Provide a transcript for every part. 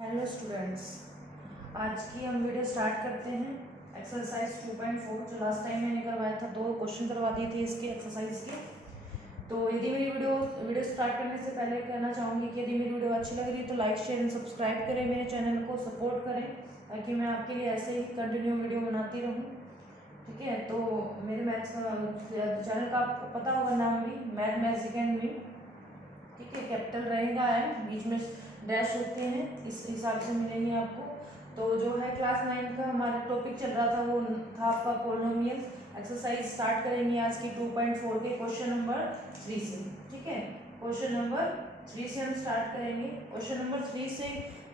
Hello students, आज की हम वीडियो स्टार्ट करते हैं। एक्सरसाइज 2.4 जो लास्ट टाइम मैंने करवाया था, 2 क्वेश्चन करवा दिए थे इसके एक्सरसाइज के। तो यदि मेरी वीडियो स्टार्ट करने से पहले कहना चाहूँगी कि यदि मेरी वीडियो अच्छी लग रही है तो लाइक शेयर एंड सब्सक्राइब करें, मेरे चैनल को सपोर्ट करें ताकि मैं आपके लिए ऐसे ही कंटिन्यू वीडियो बनाती रहूँ। ठीक है, तो मेरे मैथ्स का चैनल का आपको पता होगा नाम भी, मैथ मैजिक एंड मी। ठीक है, कैपिटल रहेगा एंड बीच में डैश होते हैं, इस हिसाब से मिलेंगे आपको। तो जो है क्लास 9 का हमारा टॉपिक चल रहा था वो था आपका पोलिनोमियल। एक्सरसाइज स्टार्ट करेंगे आज की 2.4 के क्वेश्चन नंबर 3 से। ठीक है, क्वेश्चन नंबर 3 से हम स्टार्ट करेंगे। क्वेश्चन नंबर 3 से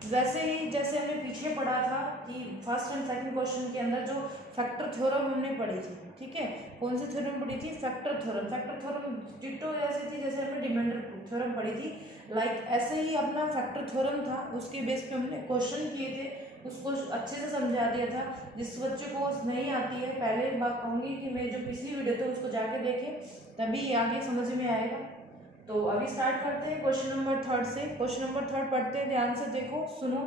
वैसे ही जैसे हमने पीछे पढ़ा था कि फर्स्ट एंड सेकंड क्वेश्चन के अंदर जो फैक्टर थ्योरम हमने पढ़ी थी। ठीक है, कौन सी थ्योरम पढ़ी थी? Factor theorem. Factor theorem ditto जैसी थी जैसे हमने डिमांडर थ्योरम पढ़ी थी। लाइक ऐसे ही अपना फैक्टर थ्योरम था, उसके बेस पे हमने क्वेश्चन किए थे, उसको अच्छे से समझा दिया था। जिस बच्चे को नहीं आती है, पहले बात कहूँगी कि मैं जो पिछली वीडियो थी उसको जाके देखें, तभी आगे समझ में आएगा। तो अभी स्टार्ट करते हैं क्वेश्चन नंबर 3 से। क्वेश्चन नंबर 3 पढ़ते हैं, ध्यान से देखो, सुनो।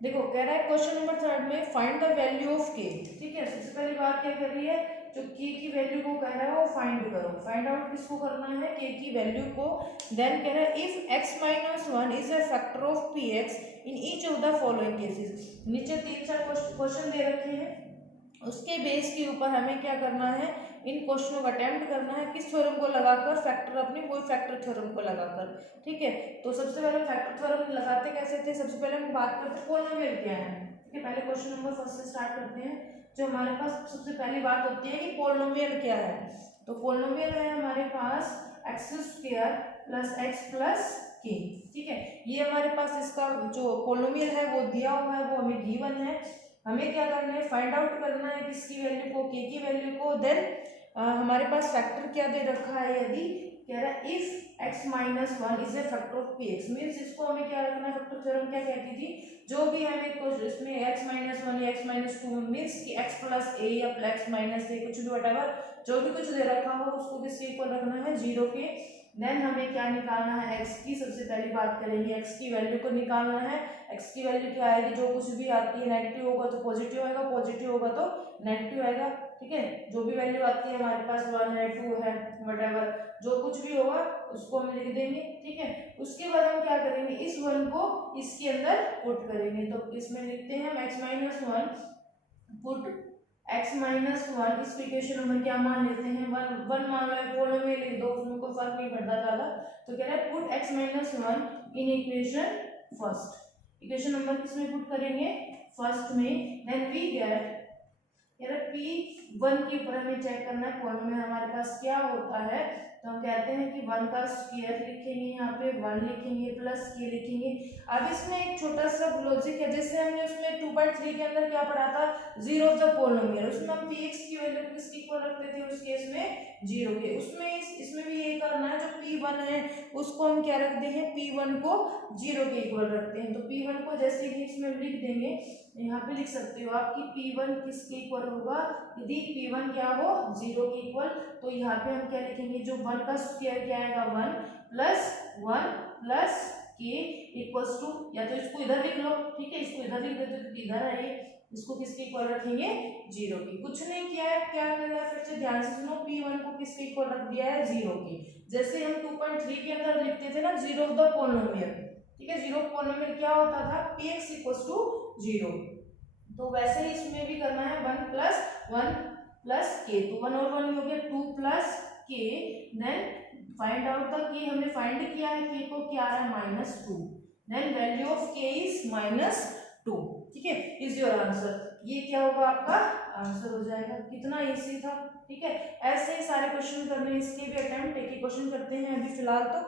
देखो, कह रहा है क्वेश्चन नंबर 3 में फाइंड द वैल्यू ऑफ के। ठीक है, सबसे पहली बात क्या कर रही है, जो के की वैल्यू को कह रहा है वो फाइंड करो। फाइंड आउट किसको करना है? के की वैल्यू को। देन कह रहा है if x minus 1 is a factor of P x in each of the following cases. नीचे 3-4 क्वेश्चन दे रखे हैं, उसके बेस के ऊपर हमें क्या करना है, इन क्वेश्चनों का अटेम्प्ट करना है किस थ्योरम को लगाकर, फैक्टर अपनी वही फैक्टर थ्योरम को लगाकर। ठीक है, तो सबसे पहले फैक्टर थ्योरम लगाते कैसे थे, सबसे पहले हम बात करते हैं पोलिनोमियल क्या है। ठीक है, पहले क्वेश्चन नंबर फर्स्ट से स्टार्ट करते हैं। जो हमारे पास सबसे पहली बात होती है कि पोलिनोमियल क्या है। तो पोलिनोमियल है हमारे पास X square plus X plus K. ठीक है, ये हमारे पास इसका जो पोलिनोमियल है वो दिया हुआ है, वो हमें गिवन है। हमें क्या करना है, फाइंड आउट करना है किसकी वैल्यू को, के की वैल्यू को। देन हमारे पास फैक्टर क्या दे रखा है, यदि कह रहा है if x minus 1 is a factor of px, means इसको हमें क्या रखना है, फैक्टर थ्योरम क्या कहती थी, जो भी हमें कुछ इसमें x माइनस 1 या x माइनस 2 मीन्स कि x प्लस a या x माइनस a कुछ भी वटेवर जो भी कुछ दे रखा हो उसको किसके इक्वल रखना है, 0 के। देन हमें क्या निकालना है, x की। सबसे पहली बात करेंगे x की वैल्यू को निकालना है। x की वैल्यू क्या आएगी, जो कुछ भी आती है, नेगेटिव होगा तो पॉजिटिव आएगा, पॉजिटिव होगा तो नेगेटिव आएगा। ठीक है, जो भी वैल्यू आती है हमारे पास 1 है 2 है वटेवर जो कुछ भी होगा उसको हम लिख देंगे। ठीक है, उसके बाद हम क्या करेंगे, इस 1 को इसके अंदर पुट करेंगे। तो इसमें लिखते हैं हम x minus 1 put x minus 1, इस इक्वेशन नंबर क्या मान लेते हैं, 1 मान लो, पोलिनोमियल लिख दो, उसमें कोई फर्क नहीं पड़ता ज्यादा। तो कह रहा है put x minus 1 in equation first. Equation number किसमें पुट करेंगे, फर्स्ट में। देन वी गेट P1 के ऊपर हमें चेक करना है पोलिनोमियल हमारे पास क्या होता है। तो हम कहते हैं कि 1 का स्क्वायर लिखेंगे, यहाँ पे 1 लिखेंगे प्लस के लिखेंगे। अब इसमें एक छोटा सा लॉजिक है, जैसे हमने उसमें 2.3 के अंदर क्या पढ़ा था, जीरो ऑफ द पोलिनोमियल, उसमें हम px की वैल्यू किसकी इक्वल रखते थे, उस केस में 0 के। उसमें इसमें भी यही करना है, जो P1 है उसको हम क्या रखते हैं, P1 को 0 के इक्वल रखते हैं। तो P1 को जैसे कि इसमें लिख देंगे, यहाँ पे लिख सकते हो आप कि P1 किसके इक्वल होगा, यदि P1 क्या हो 0 के इक्वल, तो यहाँ पे हम क्या लिखेंगे, जो 1 का स्क्वायर क्या आएगा 1 प्लस के इक्वल्स टू, या तो इसको इधर लिख लो। ठीक है, इसको इधर लिख देते हो क्योंकि इधर है ये, इसको किसके इक्वल रखेंगे, 0 की। कुछ नहीं किया है, क्या कर रहा है, फिर से ध्यान से सुनो, P1 को किसके इक्वल रख दिया है, 0 की। जैसे हम 2.3 के अंदर लिखते थे ना, जीरो ऑफ द पोलिनोमियल। ठीक है, जीरो पोलिनोमियल क्या होता था, px इक्वल्स टू 0। तो वैसे ही इसमें भी करना है, 1 प्लस के, तो 1 और 1 हो गया 2 प्लस के। देन फाइंड आउट द के, हमने फाइंड किया है के को, क्या आ रहा है -2। देन वैल्यू ऑफ के इज -2। ठीक है, इज योर आंसर। ये क्या होगा, आपका आंसर हो जाएगा। कितना इजी था। ठीक है, ऐसे ही सारे क्वेश्चन करने, इसके भी अटेम्प्ट एक ही क्वेश्चन करते हैं अभी फिलहाल तो,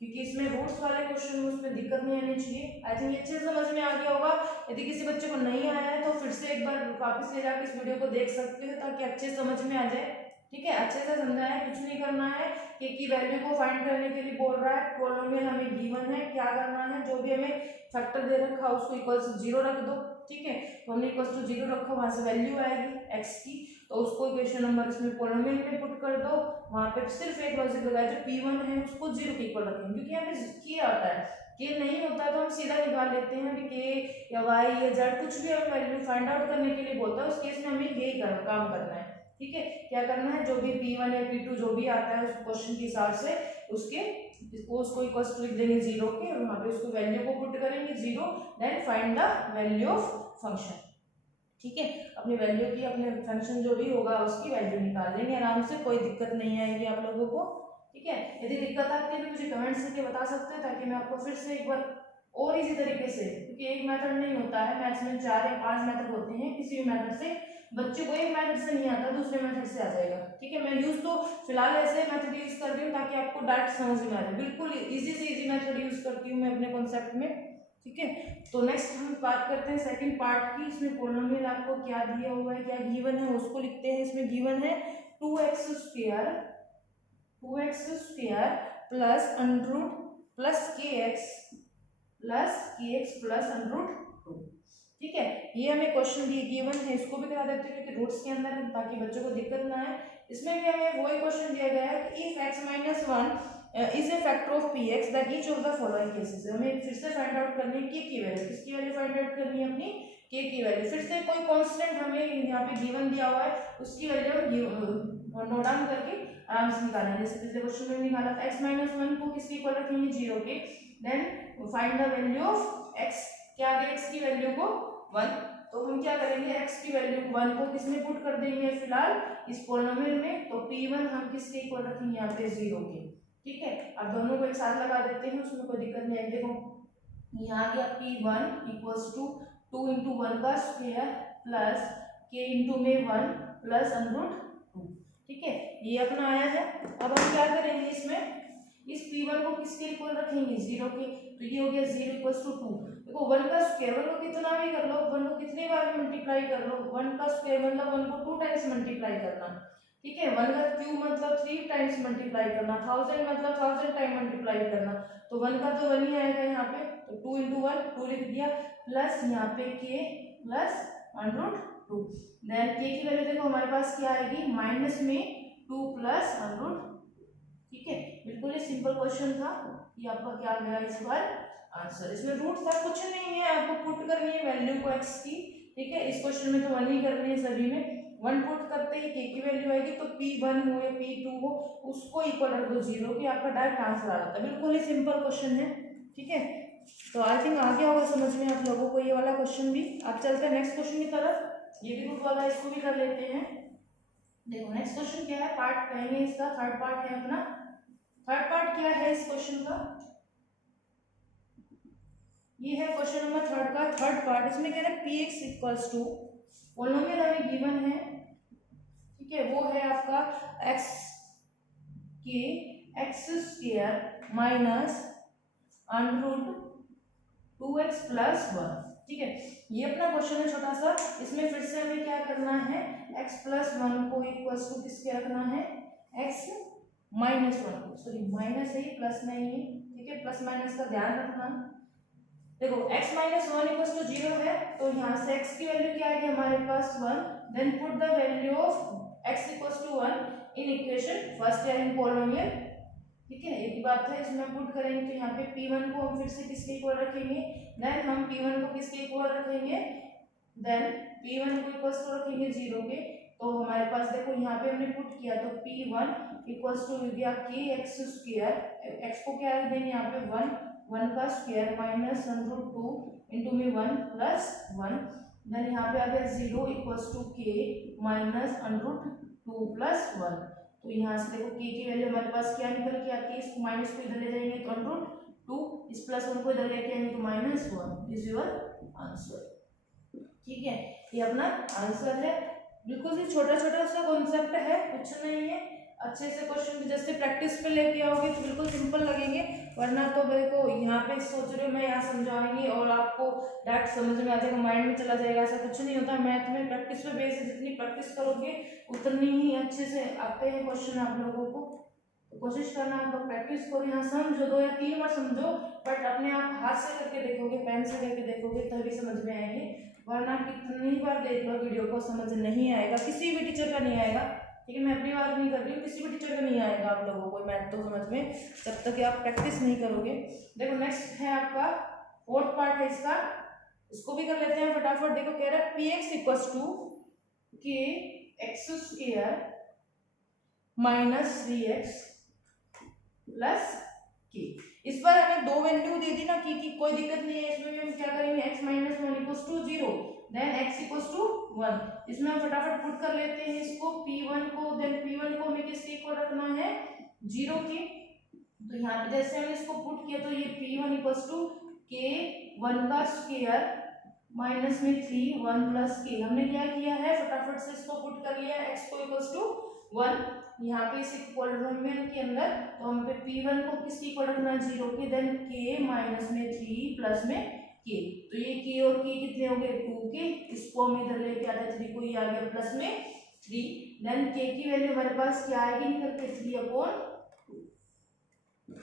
क्योंकि इसमें रूट्स वाले क्वेश्चन में उसमें दिक्कत नहीं आनी चाहिए। आई थिंक अच्छे से समझ में आ गया होगा। यदि किसी बच्चे को नहीं आया है तो फिर से एक बार वापस ले जाकर इस वीडियो को देख सकते हो, ताकि अच्छे समझ में आ जाए। ठीक है, अच्छे से समझा है, कुछ नहीं करना है। के की वैल्यू को फाइंड करने के लिए बोल रहा है, पोलिनोमियल हमें गिवन है, क्या करना है, जो भी हमें फैक्टर दे रखा है उसको इक्वल टू 0 रख दो। ठीक है, तो हमने इक्वल टू 0 रखा, वहां से वैल्यू आएगी एक्स की, तो उसको इक्वेशन नंबर इसमें पोलिनोमियल में पुट कर दो। वहां पे सिर्फ एक लॉजिक लगाया, जो P1 है उसको 0 के इक्वल रखेंगे, क्योंकि यहाँ पे किया होता है के नहीं होता है तो हम सीधा निकाल लेते हैं अभी के या वाई या जेड कुछ भी हमें वैल्यू फाइंड आउट करने के लिए बोलता है, उस केस में हमें यही काम करना है। ठीक है, क्या करना है, जो भी P1 या P2 जो भी आता है उस क्वेश्चन के हिसाब से उसको इक्वल्स टू लिख देंगे 0 के, और वहाँ पे उसको वैल्यू को पुट करेंगे 0, then find the value of function. ठीक है, अपनी वैल्यू की अपने फंक्शन जो भी होगा उसकी वैल्यू निकाल लेंगे आराम से, कोई दिक्कत नहीं आएगी आप लोगों को। ठीक है, यदि दिक्कत आती है तो मुझे कमेंट्स करके बता सकते हैं, ताकि मैं आपको फिर से एक बार और इसी तरीके से, क्योंकि एक मेथड नहीं होता है मैथ्स में, 4 या 5 मेथड होते हैं, किसी भी मेथड से बच्चे को एक मेथड से नहीं आता दूसरे मेथड से आ जाएगा। ठीक है, मैं यूज तो फिलहाल ऐसे मेथड यूज कर रही हूँ ताकि आपको डायरेक्ट समझ में आ जाए, बिल्कुल इजी से इजी मेथड यूज करती हूँ मैं अपने कॉन्सेप्ट में। ठीक है, तो नेक्स्ट हम बात करते हैं सेकंड पार्ट की। इसमें पॉलिनोमियल आपको क्या दिया हुआ है, क्या गिवन है उसको लिखते हैं। इसमें गिवन है 2x square plus under root plus kx plus under root 2। ठीक है, ये हमें क्वेश्चन दिए गिवन है, इसको भी करा देते हैं क्योंकि रूट्स के अंदर है ताकि बच्चों को दिक्कत ना आए। इसमें भी हमें वही क्वेश्चन दिया गया है कि if x minus 1 is a factor of px that each of the following cases. हमें फिर से फाइंड आउट करनी है k की वैल्यू, किसकी वैल्यू फाइंड आउट करनी है, अपनी k की वैल्यू। फिर से कोई कांस्टेंट हमें यहाँ पे गिवन दिया हुआ है, उसकी वैल्यू नोट डाउन करके आराम से निकालना है। जैसे पिछले क्वेश्चन में निकाला था, x माइनस 1 को किसके इक्वल रखेंगे, 0 के, then find the value of x, क्या आ गया x की वैल्यू को 1, तो हम क्या करेंगे x की वैल्यू 1 को किसमें पुट कर देंगे फिलहाल इस पॉलिनोमियल में, तो p1 हम किसके इक्वल रखेंगे यहाँ पे 0 के। ठीक है, अब दोनों को एक साथ लगा देते हैं, उसमें कोई दिक्कत नहीं आएगी। देखो यहाँ आ गया p1 इक्वल्स टू 2 इंटू 1 का स्क्वायर प्लस k इंटू में 1 प्लस अंडररूट 2। ठीक है, ये अपना आया है। अब हम क्या करेंगे, इसमें इस p1 को किसके इक्वल रखेंगे, 0 के, तो ये हो गया 0 इक्वल्स टू 2। देखो 1 का स्क्वायर, 1 को कितना भी कर लो, 1 को कितनी बार मल्टीप्लाई कर लो, 1 का स्क्वायर मतलब 1 को 2 टाइम्स मल्टीप्लाई करना। ठीक है, 1 का क्यूब मतलब 3 टाइम्स मल्टीप्लाई करना, 1000 मतलब 1000 टाइम मल्टीप्लाई करना, तो 1 का तो 1 ही आएगा यहाँ पे, तो 2 इंटू 1 2 लिख दिया, प्लस यहाँ पे k plus under root 2। Then k की वैल्यू देखो हमारे पास क्या आएगी, माइनस में 2 प्लस अंडररूट। ठीक है, बिल्कुल ही सिंपल क्वेश्चन था, ये आपका क्या गया इस बार आंसर। इसमें रूट था कुछ नहीं है, आपको पुट करनी है वैल्यू को x की। ठीक है, इस क्वेश्चन में तो 1 ही करनी है सभी में, 1 पुट करते ही k की वैल्यू आएगी, तो p1 हो या p2 हो उसको इक्वल रख दो 0 की, आपका डायरेक्ट आंसर आ जाता है। बिल्कुल ही सिंपल क्वेश्चन है। ठीक है, तो आई थिंक आ गया होगा समझ में आप लोगों को ये वाला क्वेश्चन भी। अब चलते हैं नेक्स्ट क्वेश्चन की तरफ, ये भी रूट वाला, इसको भी कर लेते हैं। देखो नेक्स्ट क्वेश्चन क्या है, पार्ट कहेंगे इसका, थर्ड पार्ट है अपना। थर्ड पार्ट क्या है इस क्वेश्चन का, ये है क्वेश्चन नंबर थर्ड का थर्ड पार्ट। इसमें कह रहे हैं px इक्वल्स टू, पॉलिनोमियल हमें गिवन है। ठीक है, वो है आपका x के x square minus under root 2x plus 1। ठीक है, ये अपना क्वेश्चन है छोटा सा। इसमें फिर से हमें क्या करना है, x प्लस 1 को इक्वल्स टू किसके रखना है, x माइनस 1 को, सॉरी माइनस है प्लस नहीं है। ठीक है, प्लस माइनस का ध्यान रखना। देखो x माइनस 1 इक्वल्स टू 0 है, तो यहाँ से x की वैल्यू क्या आएगी हमारे पास 1, then put the value of x equals to 1 in equation first या इन पॉलिनोमियल। ठीक है, एक ही बात है, इसमें पुट करेंगे तो यहाँ पे p1 को हम फिर से किसके इक्वल रखेंगे, देन हम p1 को किसके इक्वल रखेंगे, देन p1 को इक्वल्स टू रखेंगे 0 के, तो हमारे पास देखो यहाँ पे हमने पुट किया तो p1 इक्वल्स टू हो गया kx स्क्वायर, x को क्या रख देंगे यहाँ पे 1 का स्क्वायर माइनस अंडररूट 2 इंटू में 1 प्लस 1, देन यहाँ पे आ गया 0 equals to k minus under root 2 plus 1। तो यहाँ से देखो k की वैल्यू हमारे पास क्या निकल के आती है, इसको माइनस को इधर ले जाएंगे तो अंडररूट 2, इस प्लस 1 को इधर लेके आएंगे तो माइनस 1 इज योर आंसर। ठीक है, ये अपना आंसर है। बिल्कुल ही छोटा छोटा सा कॉन्सेप्ट है, कुछ नहीं है। अच्छे से क्वेश्चन जैसे प्रैक्टिस पे लेके आओगे तो बिल्कुल सिंपल लगेंगे, वरना तो देखो यहाँ पे सोच रहे हो मैं यहाँ समझाएंगे और आपको डायरेक्ट समझ में आ जाएगा, माइंड में चला जाएगा, ऐसा कुछ नहीं होता। मैथ में प्रैक्टिस पे बेस है, जितनी प्रैक्टिस करोगे उतनी ही अच्छे से आते हैं क्वेश्चन आप लोगों को। तो कोशिश करना आप लोग प्रैक्टिस करो, यहाँ समझो 2 या 3 बार समझो, बट अपने आप हाथ से करके देखोगे, पेन से करके देखोगे तभी समझ में आएंगे, वरना कितनी बार देख लो वीडियो को समझ नहीं आएगा, किसी भी टीचर का नहीं आएगा। ठीक है, मैं अपनी बात नहीं कर रही हूँ, किसी भी टीचर का नहीं आएगा आप लोगों को मैथ तो समझ में जब तक कि आप प्रैक्टिस नहीं करोगे। देखो नेक्स्ट है आपका फोर्थ पार्ट है इसका, इसको भी कर लेते हैं फटाफट। देखो कह रहा है पी एक्स इक्वल्स टू के x square minus 3x plus के। इस बार हमें दो वैल्यू दे दी ना की कोई दिक्कत नहीं है, इसमें भी हम क्या करेंगे x minus one equals to 0 then x equals to 1। इसमें हम फटाफट पुट कर लेते हैं इसको p1 को, देन p1 को हमें किसके इक्वल रखना है 0 के। तो यहाँ पे जैसे हमने इसको पुट किया तो ये p1 इक्वल्स टू के 1 का स्क्वायर माइनस में 3 1 प्लस के। हमने क्या किया है फटाफट से इसको पुट कर लिया x को इक्वल्स टू 1 यहाँ पे इस पॉलीनोमियल के अंदर, तो हम पे p1 को किसकी इक्वल रखना है 0 के, देन k माइनस में 3 प्लस में k। तो ये k और k कितने हो गए 2 के, इसको हम इधर लेके आते 3 को, ये आ गया प्लस में 3, देन k की वैल्यू हमारे पास क्या आएगी निकल के 3/2।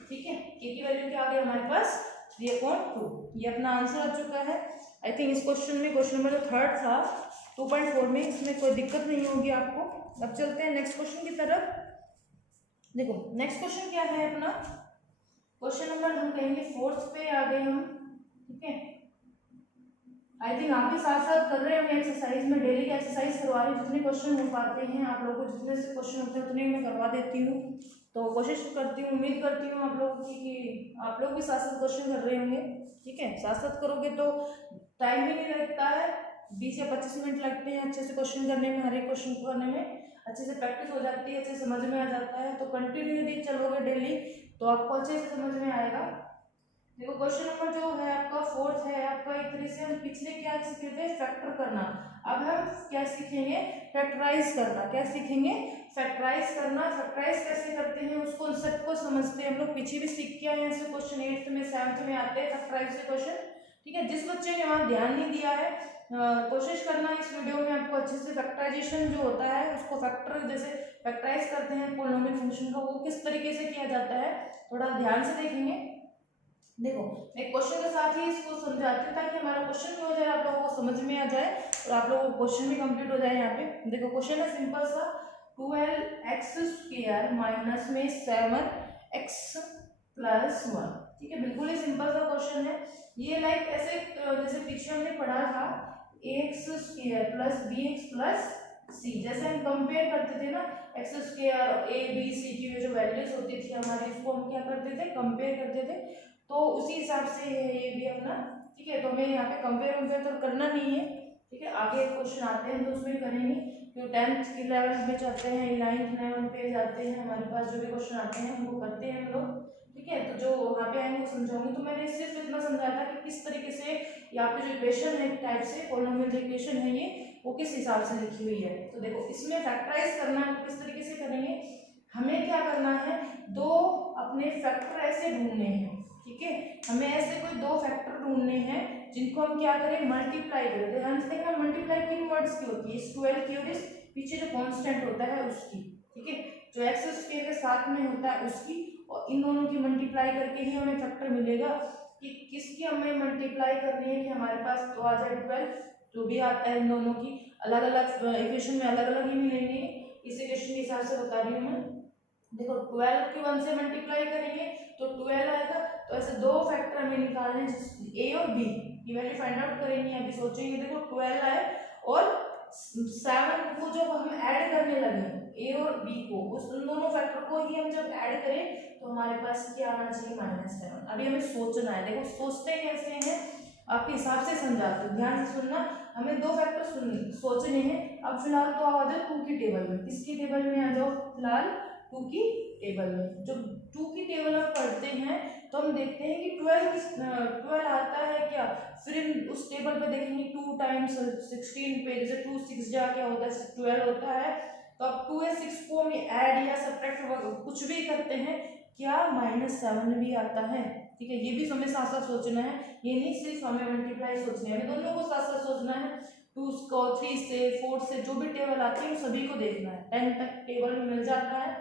ठीक है, k की वैल्यू क्या आ गई हमारे पास 3/2। ये अपना आंसर आ चुका है। आई थिंक इस क्वेश्चन में, क्वेश्चन नंबर जो थर्ड था 2.4 में, इसमें कोई दिक्कत नहीं होगी आपको। अब चलते हैं नेक्स्ट क्वेश्चन की तरफ। देखो नेक्स्ट क्वेश्चन क्या है अपना, क्वेश्चन नंबर हम कहेंगे फोर्थ पे आ गए हम। ठीक है, आई थिंक आप भी साथ साथ कर रहे होंगे एक्सरसाइज में, डेली की एक्सरसाइज करवा रही हूँ, जितने क्वेश्चन हो पाते हैं आप लोगों को, जितने से क्वेश्चन होते हैं उतने मैं करवा देती हूँ। तो कोशिश करती हूँ, उम्मीद करती हूँ आप लोगों की कि आप लोग भी साथ साथ क्वेश्चन कर रहे होंगे। ठीक है, साथ साथ करोगे तो टाइम भी नहीं लगता है, 20 या 25 मिनट लगते हैं अच्छे से क्वेश्चन करने में, हर एक क्वेश्चन को करने में अच्छे से प्रैक्टिस हो जाती है, अच्छे से समझ में आ जाता है। तो कंटिन्यू यदि चलोगे डेली तो आपको अच्छे से समझ में आएगा। देखो क्वेश्चन नंबर जो है आपका फोर्थ है आपका, एक तरह से हम पिछले क्या सीखे थे फैक्टर करना, अब हम क्या सीखेंगे फैक्टराइज करना। क्या सीखेंगे फैक्टराइज करना। फैक्टराइज कैसे करते हैं उस कॉन्सेप्ट को समझते हैं हम लोग, पीछे भी सीख के आए हैं, ऐसे क्वेश्चन 8th में 7th में आते हैं फैक्टराइज के क्वेश्चन। ठीक है, जिस बच्चे ने वहाँ ध्यान नहीं दिया है कोशिश करना इस वीडियो में आपको अच्छे से फैक्टराइजेशन जो होता है उसको फैक्टर जैसे फैक्टराइज करते हैं पॉलिनोमियल फंक्शन का, वो किस तरीके से किया जाता है थोड़ा ध्यान से देखेंगे। देखो मैं क्वेश्चन के साथ ही इसको समझाती हूँ ताकि हमारा क्वेश्चन भी हो जाए, आप लोगों को समझ में आ जाए और आप लोगों को क्वेश्चन भी कंप्लीट हो जाए। यहाँ पे देखो क्वेश्चन है सिंपल सा, 12x स्क्वायर माइनस में 7x प्लस 1। ठीक है, बिल्कुल ही सिंपल सा क्वेश्चन है ये। लाइक ऐसे जैसे पीछे हमने पढ़ा था ax square plus bx plus c, जैसे हम कंपेयर करते थे ना x square a b c की जो वैल्यूज होती थी हमारी, उसको हम क्या करते थे कंपेयर करते थे, तो उसी हिसाब से ये भी अपना। ठीक है, तो हमें यहाँ पे कंपेयर तो करना नहीं है। ठीक है, आगे क्वेश्चन आते हैं तो उसमें करेंगे, जो 10th की लेवल में जाते हैं 9th लेवल पे जाते हैं हमारे पास जो भी क्वेश्चन आते हैं उनको करते हैं हम लोग। ठीक है, तो जो वहाँ पे आएंगे समझाऊंगी। तो मैंने सिर्फ इतना समझाया था कि किस तरीके से यहाँ पे जो इक्वेशन है टाइप से पॉलिनोमियल जो इक्वेशन है ये वो किस हिसाब से लिखी हुई है। तो देखो इसमें फैक्टराइज करना है किस तरीके से करेंगे, हमें क्या करना है दो अपने फैक्टर ऐसे ढूंढने हैं। ठीक है, हमें ऐसे कोई दो फैक्टर ढूंढने हैं जिनको हम क्या करें मल्टीप्लाई करें। ध्यान से देखना मल्टीप्लाई किन वर्ड्स की होती है, इस 12 की और इस पीछे जो कांस्टेंट होता है उसकी। ठीक है, जो एक्स स्क्वायर के साथ में होता है उसकी, और इन दोनों की मल्टीप्लाई करके ही हमें फैक्टर मिलेगा कि किसकी हमें मल्टीप्लाई करनी है कि हमारे पास तो आ जाए 12। जो भी आता है इन दोनों की अलग अलग इक्वेशन में अलग अलग ही मिलेंगे, इस इक्वेशन के हिसाब से बता रही हूँ मैं। देखो 12 की 1 से मल्टीप्लाई करेंगे तो 12 आएगा। तो ऐसे दो फैक्टर हमें निकालने हैं ए और बी की वैल्यू फाइंड आउट करेंगे। अभी सोचेंगे देखो 12 आए और 7 को जब हम ऐड करने लगे ए और बी को, उस उन दोनों फैक्टर को ही हम जब ऐड करें तो हमारे पास क्या आना चाहिए -7। अभी हमें सोचना है, देखो सोचते कैसे हैं आपके हिसाब से समझाते हो, ध्यान से सुनना। हमें दो फैक्टर सोचने हैं। अब फिलहाल तो आ जाओ 2 की टेबल में, किसकी टेबल में आ जाओ फिलहाल 2 की टेबल में। जब 2 की टेबल हम पढ़ते हैं तो हम देखते हैं कि 12 आता है क्या, फिर हम उस टेबल पे देखेंगे 2 टाइम्स 16 पे, जैसे 2 6 जा क्या होता है 12 होता है। तो अब 2 या 6 को हम ऐड या सब्ट्रैक्ट कुछ भी करते हैं क्या -7 भी आता है। ठीक है, ये भी हमें साथ साथ सोचना है, ये नहीं सिर्फ हमें मल्टीप्लाई सोचना है, हमें दोनों को साथ साथ सोचना है। 2 को 3 से 4 से जो भी टेबल आती है सभी को देखना है। 10 तक टेबल में मिल जाता है।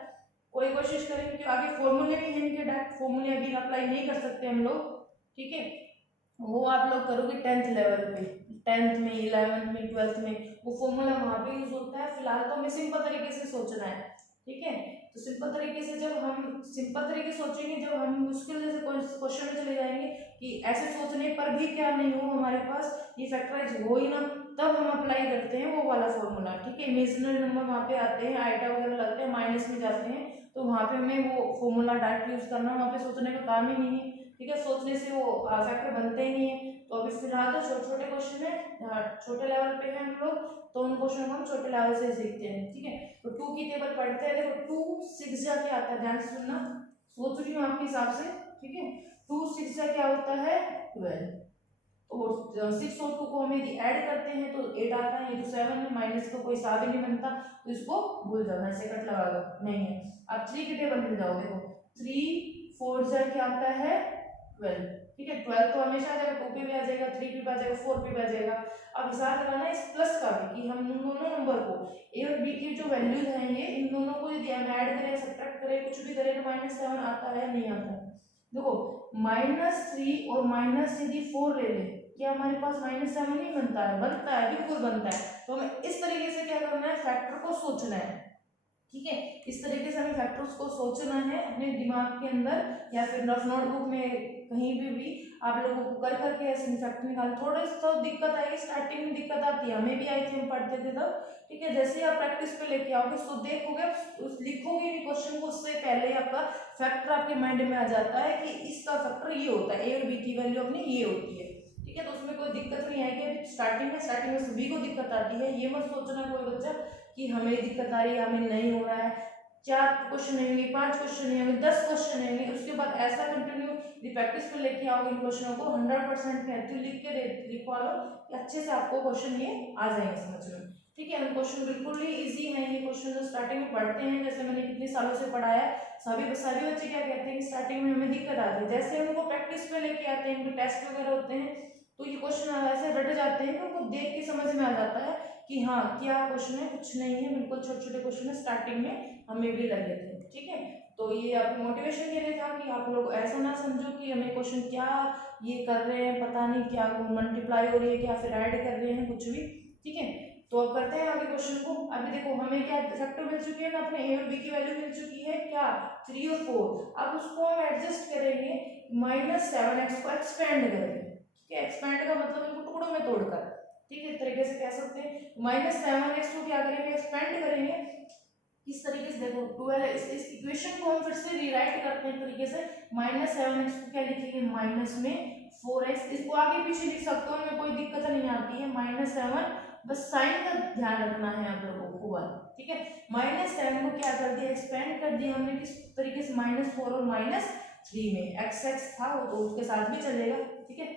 कोई कोशिश करेंगे कि आगे फॉर्मूले भी हैं इनके, डायरेक्ट फॉर्मूले अभी अप्लाई नहीं कर सकते हम लोग। ठीक है, वो आप लोग करोगे 10th लेवल पे, 10th में, 11th में, 12th में, वो फॉर्मूला वहाँ पे यूज होता है। फिलहाल तो हमें सिंपल तरीके से सोचना है, ठीक है। तो सिंपल तरीके से जब हम सिंपल तरीके सोचेंगे, जब हम मुश्किल जैसे क्वेश्चन में चले जाएंगे कि ऐसे सोचने पर भी क्या नहीं हो हमारे पास, ये फैक्टराइज हो ही ना, तब हम अप्लाई करते हैं वो वाला फॉर्मूला, ठीक है। इमेजिनरी नंबर वहाँ पे आते हैं, आइटा वगैरह लगते हैं, माइनस में जाते हैं, तो वहाँ पे हमें वो फॉर्मूला डायरेक्ट यूज करना, वहाँ पे सोचने का काम ही नहीं है, ठीक है। सोचने से वो फैक्टर बनते ही नहीं है। तो अभी फिलहाल तो छोटे छोटे क्वेश्चन है, छोटे लेवल पे है हम लोग, तो उन क्वेश्चन को हम छोटे लेवल से सीखते हैं, ठीक है। तो 2 की टेबल पढ़ते हैं। देखो 2 6 जा क्या आता है, ध्यान से सुनना, सोच रही हूँ आपके हिसाब से, ठीक है। 2 6 जा क्या होता है 12, तो 6 और 2 को हम यदि ऐड करते हैं तो 8 आता है। ये जो 7 है, माइनस का कोई हिसाब ही नहीं बनता, तो इसको भूल जाओ, ऐसे कट लगा दो, नहीं है। अब 3 की टेबल मिल जाओ, देखो 3 4 जा क्या आता है 12, ठीक है। 12 तो हमेशा आ जाएगा, 2 पे भी आ जाएगा, 3 पे भी आ जाएगा, 4 पे भी आ जाएगा। अब हिसाब लगाना है इस प्लस का भी, कि हम इन दोनों नंबर को, ए और बी की जो वैल्यूज हैं ये, इन दोनों को यदि हम ऐड करें, सब्ट्रैक्ट करें, कुछ भी करें, तो -7 आता है नहीं आता है। देखो -3 और माइनस यदि 4 ले लें, क्या हमारे पास -7 नहीं बनता है? बनता है, बिल्कुल बनता है। तो हमें इस तरीके से क्या करना है, फैक्टर को सोचना है, ठीक है। इस तरीके से हमें फैक्टर्स को सोचना है अपने दिमाग के अंदर, या फिर रफ नोटबुक में कहीं भी आप लोगों को कर करके ऐसे फैक्टर निकाल। थोड़ा सा दिक्कत आएगी, स्टार्टिंग में दिक्कत आती है, हमें भी आई थी, हम पढ़ते थे तब, ठीक है। जैसे ही आप प्रैक्टिस पे लेके आओगे, उसको देखोगे, उस लिखोगे नहीं क्वेश्चन को, उससे पहले ही आपका फैक्टर आपके माइंड में आ जाता है कि इसका फैक्टर ये होता है, ए और बी की वैल्यू अपनी ये होती है, ठीक है। तो उसमें कोई दिक्कत नहीं आएगी। अभी स्टार्टिंग में सभी को दिक्कत आती है, ये मत सोचना कोई बच्चा कि हमें दिक्कत आ रही है, हमें नहीं हो रहा है। 4 क्वेश्चन नहीं होंगे, 5 क्वेश्चन नहीं होंगे, 10 क्वेश्चन नहीं होंगे, उसके बाद ऐसा कंटिन्यू प्रैक्टिस पे लेके आओगे इन क्वेश्चनों को, 100% कहती हूँ, लिख के लिखवा लो कि अच्छे से आपको क्वेश्चन ये आ जाएंगे समझ में, ठीक है। क्वेश्चन बिल्कुल ही इजी है, ये क्वेश्चन जो स्टार्टिंग में पढ़ते हैं, जैसे मैंने कितने सालों से पढ़ाया है, सभी बच्चे क्या कहते हैं कि स्टार्टिंग में हमें दिक्कत आती है, जैसे उनको प्रैक्टिस पे लेके आते हैं, उनके टेस्ट वगैरह होते हैं, तो ये क्वेश्चन ऐसे रट जाते हैं कि उनको देख के समझ में आ जाता है कि हाँ क्या क्वेश्चन है, कुछ नहीं है, बिल्कुल छोटे छोटे क्वेश्चन है, स्टार्टिंग में हमें भी लगे थे, ठीक है। तो ये आपको मोटिवेशन के लिए था कि आप लोग ऐसा ना समझो कि हमें क्वेश्चन क्या ये कर रहे हैं, पता नहीं क्या मल्टीप्लाई हो रही है, क्या फिर ऐड कर रहे हैं, कुछ भी, ठीक है। तो अब करते हैं आगे क्वेश्चन को। अभी देखो हमें क्या फैक्टर मिल चुकी है ना, अपने ए और बी की वैल्यू मिल चुकी है क्या 3 और 4। अब उसको हम एडजस्ट करेंगे, -7x को एक्सपेंड करेंगे, ठीक है। एक्सपेंड का मतलब इनको टुकड़ों में तोड़कर, ठीक है, इस तरीके से कह सकते हैं। -7x को क्या करेंगे, एक्सपेंड करेंगे, इस तरीके से देखो 12 इस इक्वेशन को हम फिर से रीराइट करते हैं तरीके से, -7x को क्या लिखेंगे, माइनस में 4x, इसको आगे पीछे लिख सकते हो, इनमें कोई दिक्कत नहीं आती है, -7, बस साइन का ध्यान रखना है आप लोगों को वाला, ठीक है। -7 को क्या कर दिया, एक्सपेंड कर दिया हमने, किस तरीके से, -4 और -3 में, x था वो तो उसके साथ भी चलेगा, ठीक है।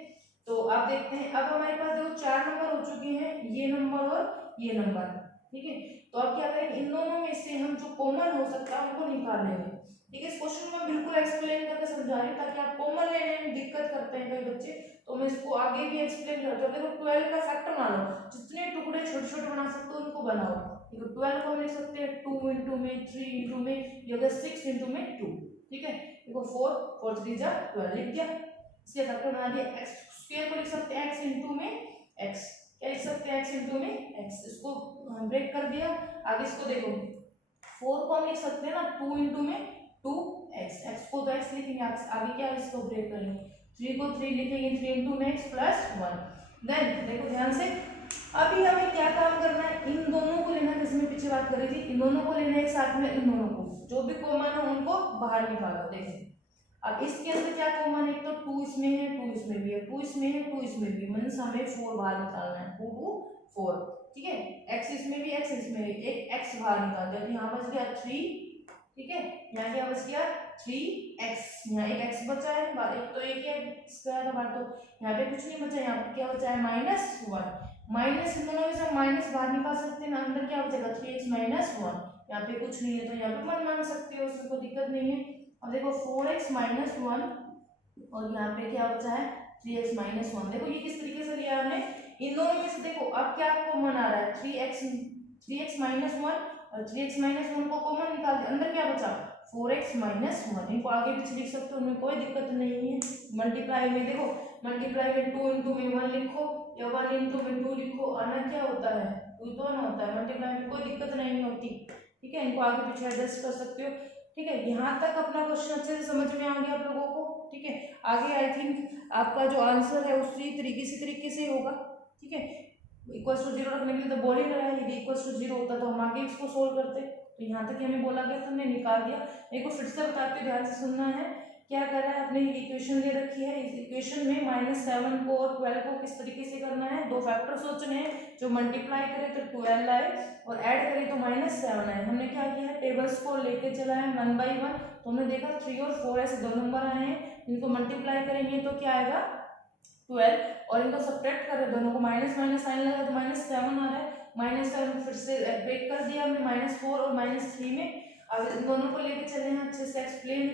तो आप देखते हैं, अब हमारे पास देखो 4 नंबर हो चुके हैं, ये नंबर और ये नंबर, ठीक है। तो अब क्या करेंगे, इन दोनों में से हम जो कॉमन हो सकता है उनको निकाल लेंगे, ठीक है। इस क्वेश्चन में बिल्कुल एक्सप्लेन करके समझा रही हूँ, ताकि आप कॉमन लेने में दिक्कत करते हैं कई बच्चे, तो मैं इसको आगे भी एक्सप्लेन करता हूँ। देखो 12 का फैक्टर मान लो, जितने टुकड़े छोटे छोटे बना सकते हो उनको बनाओ। देखो 12 को हम लिख सकते हैं 2 इंटू में, 3 इंटू में, ये होगा 6 इंटू में 2, ठीक है। देखो 4 3 जा 12 लिख दिया, इसके फैक्टर बना दिया। एक्स स्क्वायर को लिख सकते हैं x इंटू में x, क्या लिख सकते हैं x इंटू में x, इसको ब्रेक कर दिया। आगे इसको देखो 4 को हम लिख सकते हैं ना 2 इंटू में 2x, x को तो x लिखेंगे, आगे क्या इसको ब्रेक करेंगे, 3 को 3 लिखेंगे, 3 इंटू में x प्लस 1। देन देखो ध्यान से, अभी हमें क्या काम करना है, इन दोनों को लेना है, जैसे मैं पीछे बात कर रही थी, इन दोनों को लेना है एक साथ में, इन दोनों को जो भी कॉमन है उनको बाहर निकालो। देखो अब इसके अंदर क्या कॉमन है, तो 2 इसमें है, 2 इसमें भी है, 2 इसमें है, 2 इसमें भी, मींस हमें 4 बाहर निकालना है, 2 2 4, ठीक है। x इसमें भी, x इसमें भी, एक x बाहर निकाल दिया, तो यहाँ बच गया 3, ठीक है। यहाँ क्या बच गया 3x, यहाँ एक x बचा है, एक तो एक है स्क्वायर बाहर, तो यहाँ पे कुछ नहीं बचा, यहाँ पे क्या बचा है -1, माइनस इन दोनों में से माइनस बाहर निकाल सकते हैं ना, अंदर क्या बचेगा 3x माइनस 1, यहाँ पे कुछ नहीं है तो यहाँ पे मन मान सकते हो, उसमें कोई दिक्कत नहीं है। अब देखो 4x माइनस 1 और यहाँ पे क्या बचा है 3x माइनस 1, देखो ये किस तरीके से लिया हमने, इन दोनों में से देखो अब क्या कॉमन आ रहा है 3x माइनस 1 और 3x माइनस 1 को कॉमन निकाल दिया, अंदर क्या बचा 4x माइनस 1, इनको आगे पीछे लिख सकते हो, उनमें कोई दिक्कत नहीं है। मल्टीप्लाई में देखो, मल्टीप्लाई में 2 इंटू में 1 लिखो या 1 इंटू में 2 लिखो, आना क्या होता है 2 तो आना होता है। मल्टीप्लाई में कोई दिक्कत नहीं होती, ठीक है। इनको आगे पीछे एडजस्ट कर सकते हो, ठीक है। यहाँ तक अपना क्वेश्चन अच्छे से समझ में आ गया आप लोगों को, ठीक है। आगे आई थिंक आपका जो आंसर है उसी तरीके से होगा, ठीक है। इक्वल्स टू 0 रखने के लिए तो बोल ही रहा है, यदि इक्वल्स टू 0 होता तो हम आगे इसको सोल्व करते। तो यहाँ तक हमें बोला गया तो हमने निकाल दिया। एक बार फिर से बताते हैं, ध्यान से सुनना है। क्या कर रहा है, अपने इक्वेशन दे रखी है, इस इक्वेशन में -7 को और 12 को किस तरीके से करना है, दो फैक्टर सोचने हैं, जो मल्टीप्लाई करे तो 12 आए और ऐड करे तो -7 आए। हमने क्या किया है, टेबल्स को लेके चला है 1 बाई 1। तो हमने देखा 3 और 4 ऐसे दो नंबर आए हैं, इनको मल्टीप्लाई करेंगे तो क्या आएगा 12, और इनको सब्ट्रैक्ट कर रहे दोनों को, माइनस माइनस साइन लगा तो -7 आ रहा है। -7 फिर से ब्रेक कर दिया हमने -4 और -3 में। अब इन दोनों को लेके चले हैं, अच्छे से एक्सप्लेन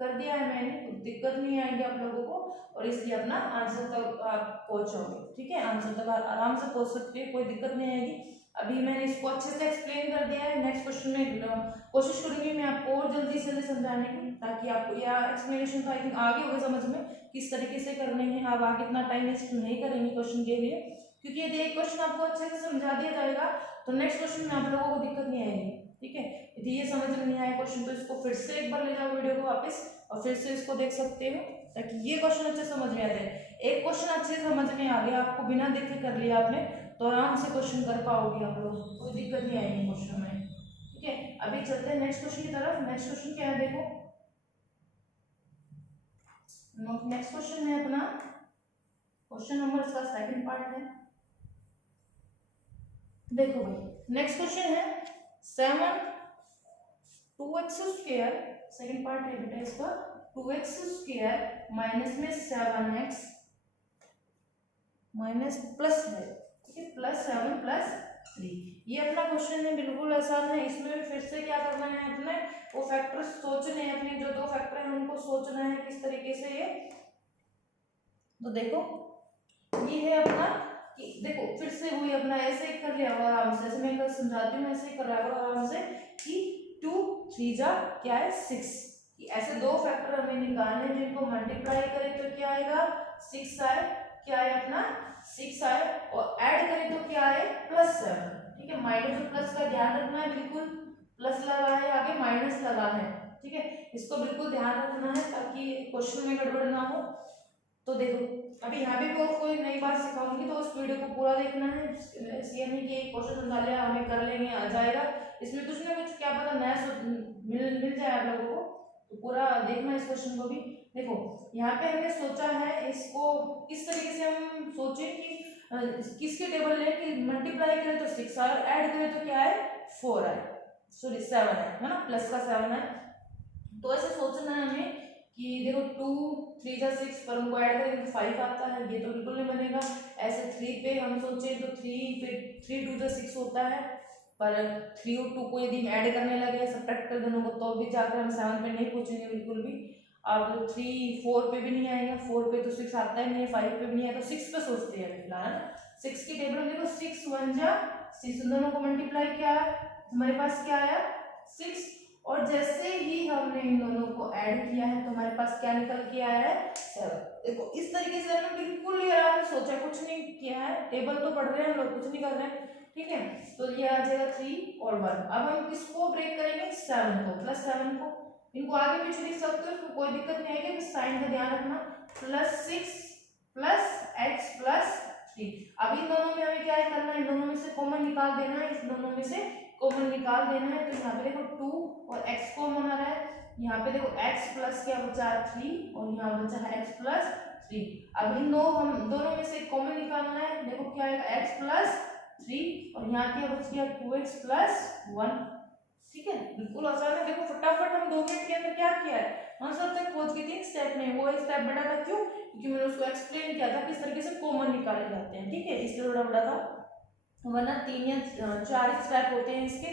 कर दिया है मैंने, तो दिक्कत नहीं आएगी आप लोगों को, और इसलिए अपना आंसर तक आप पहुंचोगे, ठीक है। आंसर तक आराम से पहुंच सकते हो, कोई दिक्कत नहीं आएगी। अभी मैंने इसको अच्छे से एक्सप्लेन कर दिया है। नेक्स्ट क्वेश्चन में कोशिश करूंगी मैं आपको और जल्दी से समझाने की, ताकि आपको यह एक्सप्लेनेशन तो आई थिंक आगे होगा समझ में किस तरीके से करने हैं। आप आगे इतना टाइम वेस्ट नहीं करेंगे क्वेश्चन के लिए, क्योंकि यदि एक क्वेश्चन आपको अच्छे से समझा दिया जाएगा तो नेक्स्ट क्वेश्चन में आप लोगों को दिक्कत नहीं आएगी, ठीक है। यदि ये समझ में नहीं आया क्वेश्चन तो इसको फिर से एक बार ले जाओ वीडियो को वापस और फिर से इसको देख सकते हो, ताकि ये क्वेश्चन अच्छे समझ में आ जाए। एक क्वेश्चन अच्छे से समझ में आ गया आपको, बिना देखे कर लिया आपने, तो आराम से क्वेश्चन कर पाओगे आप लोग, कोई दिक्कत नहीं आएगी क्वेश्चन में, ठीक है। अभी चलते हैं नेक्स्ट क्वेश्चन की तरफ। नेक्स्ट क्वेश्चन क्या है, देखो नेक्स्ट क्वेश्चन है अपना क्वेश्चन नंबर, इसका सेकंड पार्ट है। देखो भाई नेक्स्ट क्वेश्चन है 7 2x स्क्वायर, सेकंड पार्ट है बेटा इसका, 2x स्क्वायर माइनस में 7x माइनस प्लस है, ठीक है, +7 + 3। ये अपना क्वेश्चन है, बिल्कुल आसान है। इसमें भी फिर से क्या करना है, अपने वो फैक्टर सोचने हैं, अपने जो दो फैक्टर हैं उनको सोचना है किस तरीके से ये। तो देखो ये है अपना कि देखो फिर से वही अपना ऐसे ही कर लिया आराम से, ऐसे मैं कल समझाती हूँ, ऐसे ही कर रहा है आराम से कि 2 3 जा क्या है 6, कि ऐसे दो फैक्टर हमें निकालने हैं जिनको मल्टीप्लाई करें तो क्या आएगा 6 आए, क्या है अपना 6 आए, और ऐड करें तो क्या आए +7, ठीक है। माइनस और प्लस का ध्यान रखना है, बिल्कुल प्लस लगा है आगे माइनस लगा है, ठीक है, इसको बिल्कुल ध्यान रखना है ताकि क्वेश्चन में गड़बड़ ना हो। तो देखो अभी यहाँ पे और कोई नई बात सिखाऊंगी तो उस वीडियो को पूरा देखना है, ये नहीं कि एक क्वेश्चन समझा लिया हमें कर लेंगे आ जाएगा, इसमें कुछ ना कुछ क्या पता नया मिल जाए आप लोगों को, तो पूरा देखना इस क्वेश्चन को भी। देखो यहाँ पे हमने सोचा है इसको किस तरीके से हम सोचे कि किसके टेबल लें कि मल्टीप्लाई करें तो 6 आए, ऐड करें तो क्या है 4 आए, सॉरी 7 है ना, प्लस का 7 है। तो ऐसे सोचना है हमें कि देखो 2 3 जा 6 पर उनको ऐड करेंगे तो 5 आता है, ये तो बिल्कुल नहीं बनेगा। ऐसे 3 पे हम सोचे तो 3 पे 3 2 जा 6 होता है, पर 3 और 2 को यदि ऐड करने लगे सब्ट्रैक्ट कर दोनों को तो भी जाकर हम 7 पे नहीं पहुंचेंगे बिल्कुल भी। अब 3 4 पे भी नहीं आएगा, 4 पे तो 6 आता ही नहीं है, 5 पे भी नहीं आएगा, तो 6 पे सोचते हैं फिलहाल। 6 की टेबल में देखो 6 1 जा 6, दोनों को मल्टीप्लाई किया हमारे पास क्या आया 6, और जैसे ही हमने इन दोनों को ऐड किया है तो हमारे पास क्या निकल के आया है 7। देखो इस तरीके से हमने बिल्कुल ही आराम से सोचा, कुछ नहीं किया है, टेबल तो पढ़ रहे हैं हम लोग, कुछ नहीं कर रहे हैं, ठीक है। तो ये आ जाएगा 3 और 1। अब हम किसको ब्रेक करेंगे 7 को, +7 को, इनको आगे पीछे लिख सकते हो, कोई दिक्कत नहीं आएगी, बस साइन का ध्यान रखना, +6 + x + 3। अब इन दोनों में हमें क्या करना है, इन दोनों में से कॉमन निकाल देना है, इस दोनों में से कॉमन निकाल देना है। तो यहाँ पे देखो 2 और x कॉमन आ रहा है, यहाँ पे देखो x प्लस क्या बचा 3 और यहाँ बचा है x + 3। अब इन हम दोनों में से कॉमन निकालना है, देखो क्या आएगा x + 3 और यहाँ क्या बच गया 2x + 1, ठीक है, बिल्कुल आसान है। देखो फटाफट हम 2 मिनट के अंदर क्या किया है, आंसर तक पहुंच गए 3 स्टेप में। वो स्टेप बड़ा था क्यों, क्योंकि मैंने उसको एक्सप्लेन किया था किस तरीके से कॉमन निकाले जाते हैं, ठीक है, इसलिए थोड़ा बड़ा था, वरना 3 या 4 स्टेप होते हैं इसके,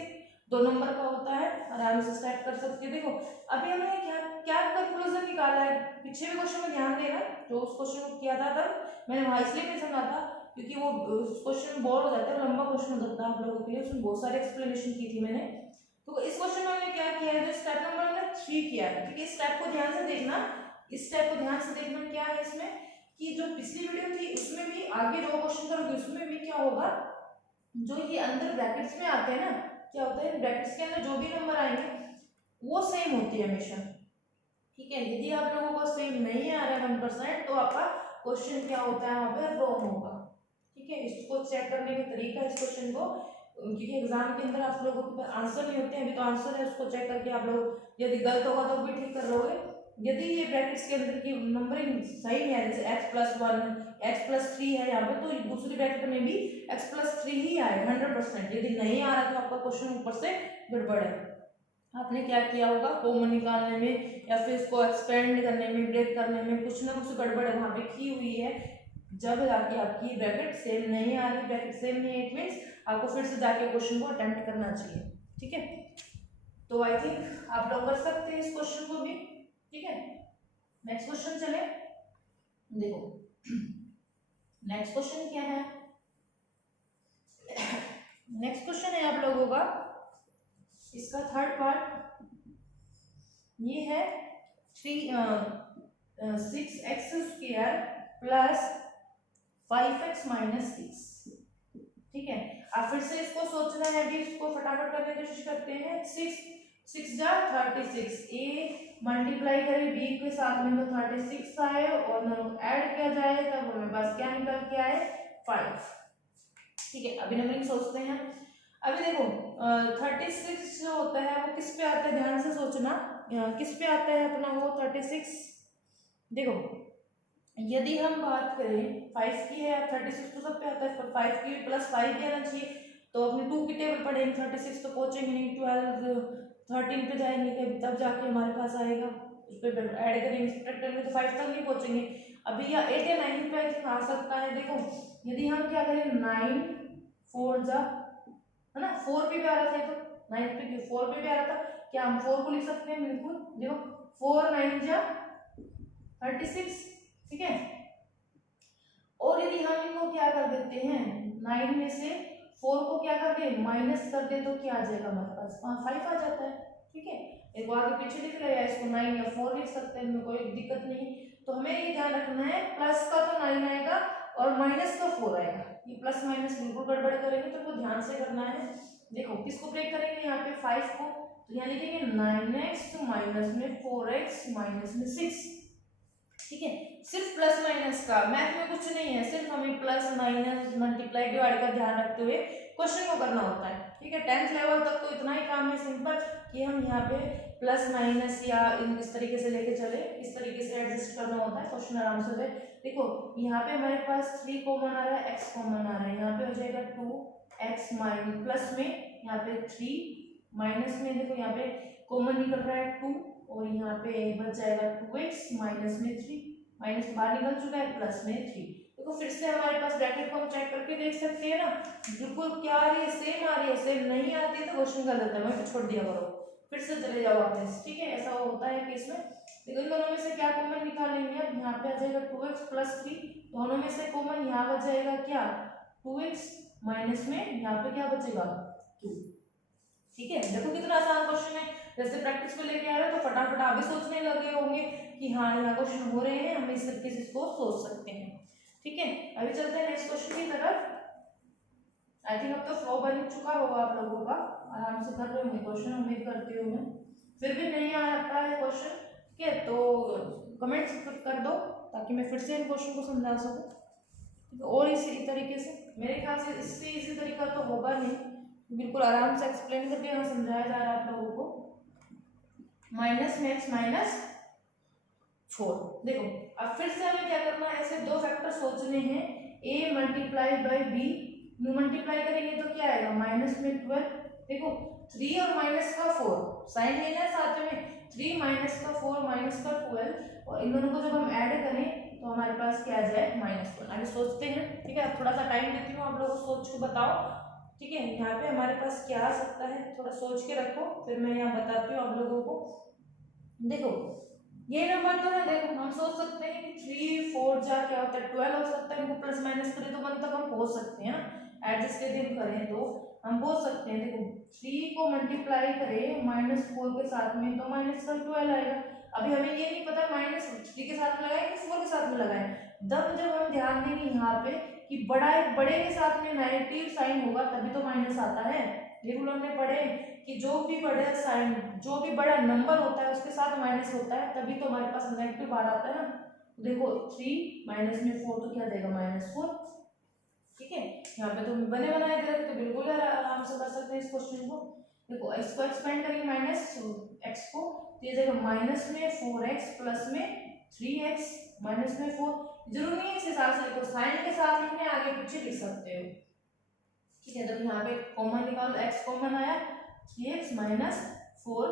2 नंबर का होता है, आराम से स्टार्ट कर सकते हो। देखो अभी हमने क्या क्या कंक्लूजन निकाला है, पीछे भी क्वेश्चन में ध्यान देना, जो उस क्वेश्चन को किया था तब मैंने वहां इसलिए नहीं समझा था क्योंकि वो क्वेश्चन बोर हो जाता है, लंबा क्वेश्चन हो जाता है आप लोगों के लिए, उसमें बहुत सारे एक्सप्लेनेशन की थी मैंने। तो इस क्वेश्चन में हमने क्या किया है, जो स्टेप नंबर हमने 3 किया है, ठीक है। इस स्टेप को ध्यान से देखना, इस स्टेप को ध्यान से देखना। क्या है इसमें कि जो पिछली वीडियो थी उसमें भी आगे जो क्वेश्चन करोगे उसमें भी क्या होगा, जो ये अंदर ब्रैकेट्स में आते हैं ना, क्या होता है ब्रैकेट्स के अंदर जो भी नंबर आएंगे वो सेम होती है हमेशा, ठीक है। यदि आप लोगों को सेम नहीं आ रहा है 1% तो आपका क्वेश्चन क्या होता है, वहां पे रॉन्ग होगा, ठीक है। इसको चेक करने का तरीका इस क्वेश्चन को, क्योंकि एग्जाम के अंदर आप लोगों के पास आंसर नहीं होते हैं, अभी तो आंसर है, उसको चेक करके आप लोग यदि गलत होगा तो भी ठीक कर लोगे। यदि ये ब्रैकेट्स के अंदर की नंबरिंग सही नहीं है, जैसे x+1 x+3 है यहाँ पे, तो दूसरी ब्रैकेट में भी x+3 ही आएगा 100%। यदि नहीं आ रहा तो आपका क्वेश्चन ऊपर से गड़बड़ है, आपने क्या किया होगा, कॉमन निकालने में या फिर इसको एक्सपेंड करने में, ब्रेक करने में कुछ ना कुछ गड़बड़ वहां पे की हुई है। जब जाके आपकी ब्रैकेट सेम नहीं आ रही, ब्रैकेट सेम नहीं है, इट मींस आपको फिर से जाके क्वेश्चन को अटेम्प्ट करना चाहिए, ठीक है। तो आई थिंक आप लोग कर सकते हैं इस क्वेश्चन को भी, ठीक है। नेक्स्ट क्वेश्चन चले, देखो नेक्स्ट क्वेश्चन क्या है। नेक्स्ट क्वेश्चन है आप लोगों का, इसका थर्ड पार्ट ये है 6x² प्लस 5x माइनस 6, ठीक है। अब फिर से इसको सोचना है, अभी इसको फटाफट करने की कोशिश करते हैं। 6 जा 36, a मल्टीप्लाई करें b के साथ में तो 36 आए और ऐड किया जाए तब हमें पास क्या निकल के आए 5, ठीक है। अभी नंबरिंग सोचते हैं। अभी देखो 36 जो होता है वो किस पे आता है, ध्यान से सोचना, किस पे आता है अपना वो 36। देखो यदि हम बात करें 5 की है, 36 तो सब पे आता है, पर 5 की प्लस 5 भी आना चाहिए, तो अपने 2 की टेबल पढ़ेंगे 36 तो पहुंचेंगे नहीं, 12 13 पे जाएंगे तब जाके हमारे पास आएगा, उस पर ऐड करेंगे सब्ट्रैक्ट करेंगे तो 5 तक नहीं पहुंचेंगे। अभी या 8 या 9 पे आ सकता है। देखो यदि हम क्या करें 9 4 जा, है ना, 4 पे भी आ रहा था, तो 9 पे क्यों 4 पे भी आ रहा था, क्या हम 4 को लिख सकते हैं, बिल्कुल। देखो 4 9 जा 36, ठीक है। और यदि हम इनको क्या कर देते हैं 9 में से 4 को क्या कर दे माइनस कर दे तो क्या आ जाएगा हमारे पास 5 आ जाता है, ठीक है। एक बार आगे पीछे लिख लिया, इसको 9 या 4 लिख सकते हैं, इनमें कोई दिक्कत नहीं। तो हमें ये ध्यान रखना है प्लस का तो 9 आएगा और माइनस का 4 आएगा, ये प्लस माइनस बिल्कुल गड़बड़ करेंगे तो ध्यान से करना है। देखो किसको ब्रेक करेंगे यहाँ पे 5 को, तो यहाँ लिखेंगे 9x माइनस में 4x माइनस में 6, ठीक है। सिर्फ प्लस माइनस का, मैथ में कुछ नहीं है, सिर्फ हमें प्लस माइनस मल्टीप्लाई डिवाइड का ध्यान रखते हुए क्वेश्चन को करना होता है, ठीक है। 10th लेवल तक तो इतना ही काम है सिंपल, कि हम यहाँ पे प्लस माइनस या इस तरीके से लेके चले, इस तरीके से एडजस्ट करना होता है, क्वेश्चन आराम से हो। देखो यहाँ पे हमारे पास 3 कॉमन आ रहा है, x कॉमन आ रहा है, यहाँ पे हो जाएगा 2x माइनस प्लस में यहाँ पे 3 माइनस में, देखो यहाँ पे कॉमन निकल रहा है 2 और यहाँ पे बच जाएगा 2x माइनस में 3, माइनस बाहर निकल चुका है प्लस में 3। देखो फिर से हमारे पास ब्रैकेट को हम चेक करके देख सकते हैं ना, बिल्कुल क्या आ रही है सेम आ रही है, सेम नहीं आती है तो क्वेश्चन गलत है, वहीं पे छोड़ दिया करो, फिर से चले जाओ वापस, ठीक है। ऐसा होता है कि इसमें देखो इन दोनों में से क्या कॉमन निकालेंगे, अब यहाँ पे आ जाएगा 2x प्लस 3, दोनों में से कॉमन यहाँ बच जाएगा क्या 2x माइनस में यहाँ पे क्या बचेगा 2, ठीक है। देखो कितना आसान क्वेश्चन है, जैसे प्रैक्टिस को लेके आ रहे हो तो फटाफट आप भी सोचने लगे होंगे कि हाँ यहाँ क्वेश्चन हो रहे हैं, हम इस तरीके से इसको सोच सकते हैं, ठीक है। अभी चलते हैं नेक्स्ट क्वेश्चन की तरफ। आई थिंक अब तो फ्लो बन चुका होगा आप लोगों का, आराम से कर रहे होंगे क्वेश्चन, उम्मीद करती हूँ मैं। फिर भी नहीं आता है क्वेश्चन, ठीक है, तो कमेंट्स कर दो ताकि मैं फिर से इन क्वेश्चन को समझा सकूँ, और इसी तरीके से मेरे ख्याल से इससे इसी तरीका तो होगा नहीं, बिल्कुल आराम से एक्सप्लेन करके यहाँ समझाया जा रहा है आप लोगों को। माइनस में x माइनस 4, देखो अब फिर से हमें क्या करना है, ऐसे दो फैक्टर सोचने हैं, a multiply by b, multiply करेंगे तो क्या आएगा माइनस में 12, देखो 3 और माइनस का 4 साइन लेना है साथ में, 3 माइनस का 4 माइनस का 12, और इन दोनों को जब हम ऐड करें तो हमारे पास क्या आ जाए -1। आगे सोचते हैं, ठीक है, थोड़ा सा टाइम देती हूँ आप लोगों को सोच के बताओ, ठीक है। यहाँ पे हमारे पास क्या आ सकता है, थोड़ा सोच के रखो, फिर मैं यहाँ बताती हूँ आप लोगों को। देखो ये नंबर तो है, देखो हम सोच सकते हैं कि 3 4 जा क्या होता है 12 हो सकता है, इनको प्लस माइनस करें तो 1 तक हम पहुंच सकते हैं ना, एडजस्ट यदि हम करें तो हम पहुंच सकते हैं। देखो 3 को मल्टीप्लाई करें -4 के साथ में तो -12 आएगा। अभी हमें ये नहीं पता -3 के साथ में लगाएं कि 4 के साथ में लगाएं। जब हम ध्यान देंगे यहाँ पे कि बड़े के साथ में नेगेटिव साइन होगा तभी तो माइनस आता है। ये रूल हमने पढ़े कि जो भी बड़ा नंबर होता है उसके साथ माइनस होता है तभी तो हमारे पास नेगेटिव बार आता है ना। तो देखो 3 माइनस में 4 तो क्या देगा -4। ठीक है, यहाँ पे तो बने बनाए दे रहे तो बिल्कुल आराम से कर सकते हैं इस क्वेश्चन को। देखो इसको एक्सपेंड करेंगे माइनस एक्स को तो ये देगा माइनस में 4x प्लस में 3x माइनस में 4। जरूरी नहीं है इस हिसाब से लिखो, साइन के साथ लिखने आगे पीछे लिख सकते हो। ठीक है, तो यहाँ पे कॉमन निकालो, x कॉमन आया 3x माइनस 4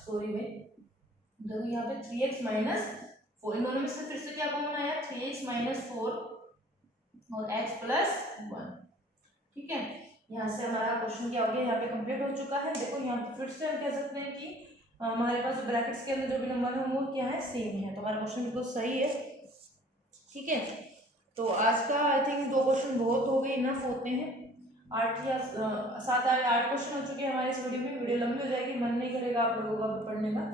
सॉरी भाई, देखो यहाँ पे 3x माइनस 4 इन दोनों में से फिर से क्या कॉमन आया 3x माइनस 4 और x प्लस 1। ठीक है, यहाँ से हमारा क्वेश्चन क्या हो गया, यहाँ पे कंप्लीट हो चुका है। देखो यहाँ पे फिर से हम कह सकते हैं कि हमारे पास जो ब्रैकेट्स के अंदर जो भी नंबर है वो क्या है सेम है, तो हमारा क्वेश्चन बिल्कुल सही है। ठीक है, तो आज का आई थिंक 2 क्वेश्चन बहुत हो गए, इनफ होते हैं। 8 या 7 या 8 क्वेश्चन हो चुके हैं हमारे इस वीडियो में। वीडियो लंबी हो जाएगी, मन नहीं करेगा आप लोगों का पढ़ने का।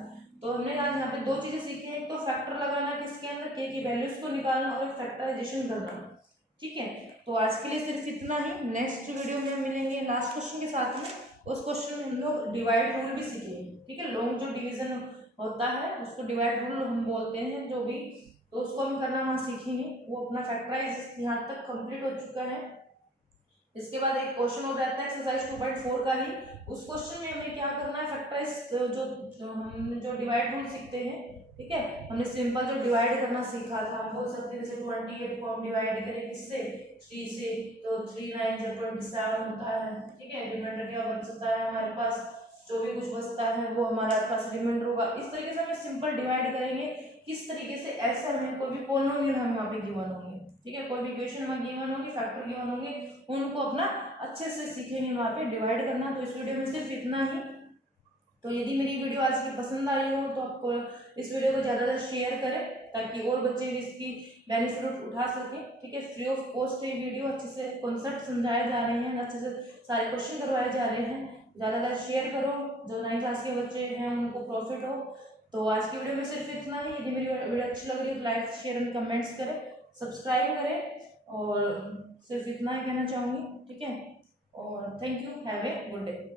तो हमने आज यहाँ पे 2 चीजें सीखी हैं, एक तो फैक्टर लगाना किसके अंदर के की वैल्यूज को निकालना और फैक्टराइजेशन करना। ठीक है, तो आज के लिए सिर्फ इतना ही। नेक्स्ट वीडियो में मिलेंगे लास्ट क्वेश्चन के साथ में। उस क्वेश्चन में हम लोग डिवाइड रूल भी सीखेंगे। ठीक है, लॉन्ग जो डिवीजन होता है उसको डिवाइड रूल हम बोलते हैं जो भी, तो उसको हम करना वहाँ सीखेंगे। वो अपना फैक्टराइज यहाँ तक कंप्लीट हो चुका है। इसके बाद एक क्वेश्चन हो जाता है एक्सरसाइज 2.4 का ही। उस क्वेश्चन में हमें क्या करना है, फैक्टराइज जो डिवाइड रूल सीखते हैं। ठीक है, हमने सिंपल जो डिवाइड करना सीखा था, हम बोल सकते हैं जैसे 28 को हम डिवाइड करें किससे 3 से, तो 3 9 जब 27 होता है। ठीक है, रिमाइंडर क्या बचता है हमारे पास, जो भी कुछ बचता है वो हमारे पास रिमाइंडर होगा। इस तरीके से हमें सिंपल डिवाइड करेंगे किस तरीके से, ऐसे हमें कोई भी पॉलिनोमियल हम यहाँ पे गिवन होंगे। ठीक है, कोई भी इक्वेशन हमें गिवन होगी, फैक्टर गिवन होंगे, उनको अपना अच्छे से सीखेंगे वहाँ पे डिवाइड करना। तो इस वीडियो में सिर्फ इतना ही। तो यदि मेरी वीडियो आज की पसंद आई हो तो आपको इस वीडियो को ज़्यादा शेयर करें ताकि और बच्चे भी इसकी बेनिफिट उठा सकें। ठीक है, फ्री ऑफ कॉस्ट ये वीडियो, अच्छे से कॉन्सेप्ट समझाए जा रहे हैं, अच्छे से सारे क्वेश्चन करवाए जा रहे हैं। ज़्यादा शेयर करो, जो 9th क्लास के बच्चे हैं उनको प्रॉफिट हो। तो आज की वीडियो में सिर्फ इतना ही। यदि मेरी वीडियो अच्छी लग रही है तो लाइक शेयर एंड कमेंट्स करें, सब्सक्राइब करें, और सिर्फ इतना ही कहना चाहूँगी। ठीक है, और thank you, have a good day.